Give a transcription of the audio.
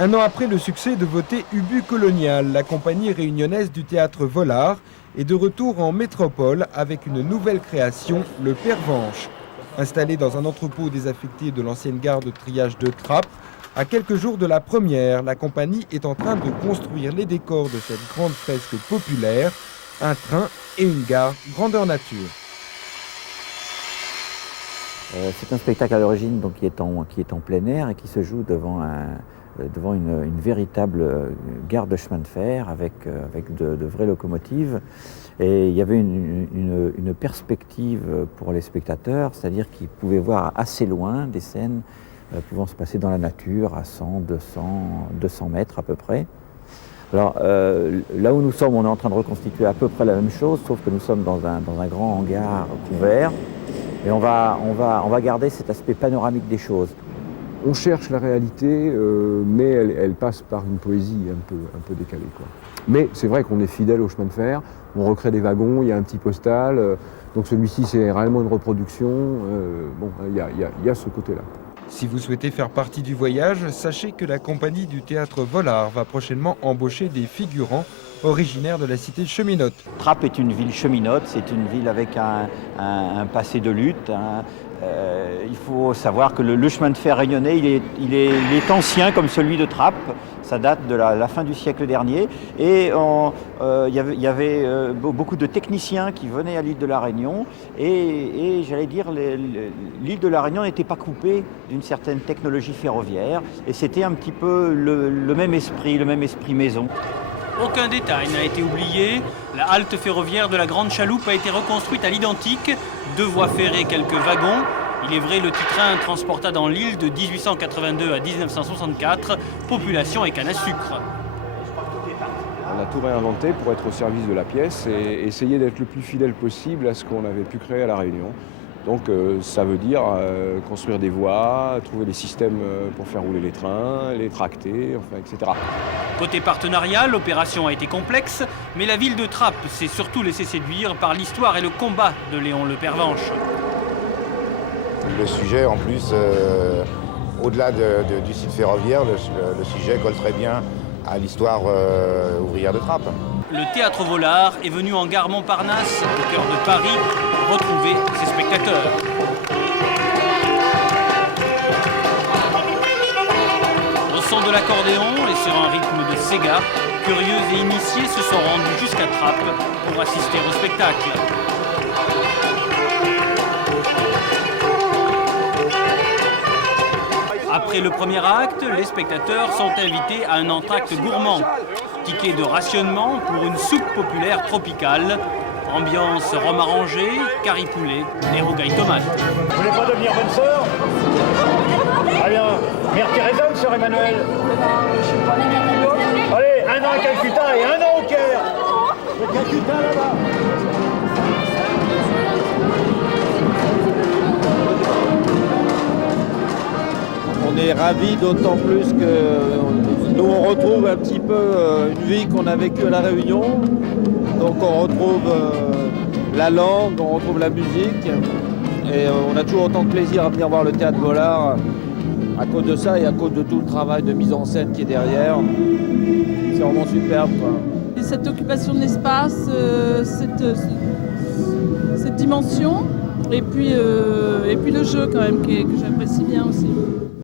Un an après le succès de voter Ubu Colonial, la compagnie réunionnaise du théâtre Volard est de retour en métropole avec une nouvelle création, le Pervenche. Installé dans un entrepôt désaffecté de l'ancienne gare de triage de Trappes, à quelques jours de la première, la compagnie est en train de construire les décors de cette grande fresque populaire, un train et une gare grandeur nature. C'est un spectacle à l'origine qui est en plein air et qui se joue devant une véritable gare de chemin de fer avec de vraies locomotives. Et il y avait une perspective pour les spectateurs, c'est-à-dire qu'ils pouvaient voir assez loin des scènes pouvant se passer dans la nature à 100, 200 mètres à peu près. Alors là où nous sommes, on est en train de reconstituer à peu près la même chose, sauf que nous sommes dans un grand hangar couvert. Et on va garder cet aspect panoramique des choses. On cherche la réalité, mais elle passe par une poésie un peu décalée, quoi. Mais c'est vrai qu'on est fidèle au chemin de fer, on recrée des wagons, il y a un petit postal, donc celui-ci c'est réellement une reproduction, il y a ce côté-là. Si vous souhaitez faire partie du voyage, sachez que la compagnie du théâtre Volard va prochainement embaucher des figurants originaires de la cité cheminote. Trappes est une ville cheminote, c'est une ville avec un passé de lutte. Il faut savoir que le chemin de fer réunionnais, il est ancien comme celui de Trappes. Ça date de la fin du siècle dernier. Et il y avait beaucoup de techniciens qui venaient à l'île de la Réunion. Et j'allais dire, l'île de la Réunion n'était pas coupée d'une certaine technologie ferroviaire. Et c'était un petit peu le même esprit maison. Aucun détail n'a été oublié. La halte ferroviaire de la Grande Chaloupe a été reconstruite à l'identique. 2 voies ferrées, quelques wagons. Il est vrai, le petit train transporta dans l'île de 1882 à 1964 population et canne à sucre. On a tout réinventé pour être au service de la pièce et essayer d'être le plus fidèle possible à ce qu'on avait pu créer à La Réunion. Donc ça veut dire construire des voies, trouver des systèmes pour faire rouler les trains, les tracter, enfin, etc. Côté partenariat, l'opération a été complexe, mais la ville de Trappes s'est surtout laissée séduire par l'histoire et le combat de Léon Le Pervenche. Le sujet, en plus, au-delà du site ferroviaire, le sujet colle très bien à l'histoire ouvrière de Trappes. Le théâtre Volard est venu en gare Montparnasse, au cœur de Paris, retrouver ses spectateurs. Au son de l'accordéon et sur un rythme de Sega, curieux et initiés se sont rendus jusqu'à Trappes pour assister au spectacle. Après le premier acte, les spectateurs sont invités à un entracte gourmand. Ticket de rationnement pour une soupe populaire tropicale. Ambiance rhum arrangé, curry poulet et rougail tomate. Vous voulez pas devenir bonne sœur? Très bien. Mère Thérèse, sœur Emmanuel. Allez, un an à Calcutta et un an au Caire. Le Calcutta là-bas. On est ravis d'autant plus que nous on retrouve un petit peu une vie qu'on a vécue à La Réunion. Donc on retrouve la langue, on retrouve la musique. Et on a toujours autant de plaisir à venir voir le théâtre Volard à cause de ça et à cause de tout le travail de mise en scène qui est derrière. C'est vraiment superbe, quoi. Et cette occupation de l'espace, cette dimension, et puis le jeu quand même que j'apprécie bien aussi.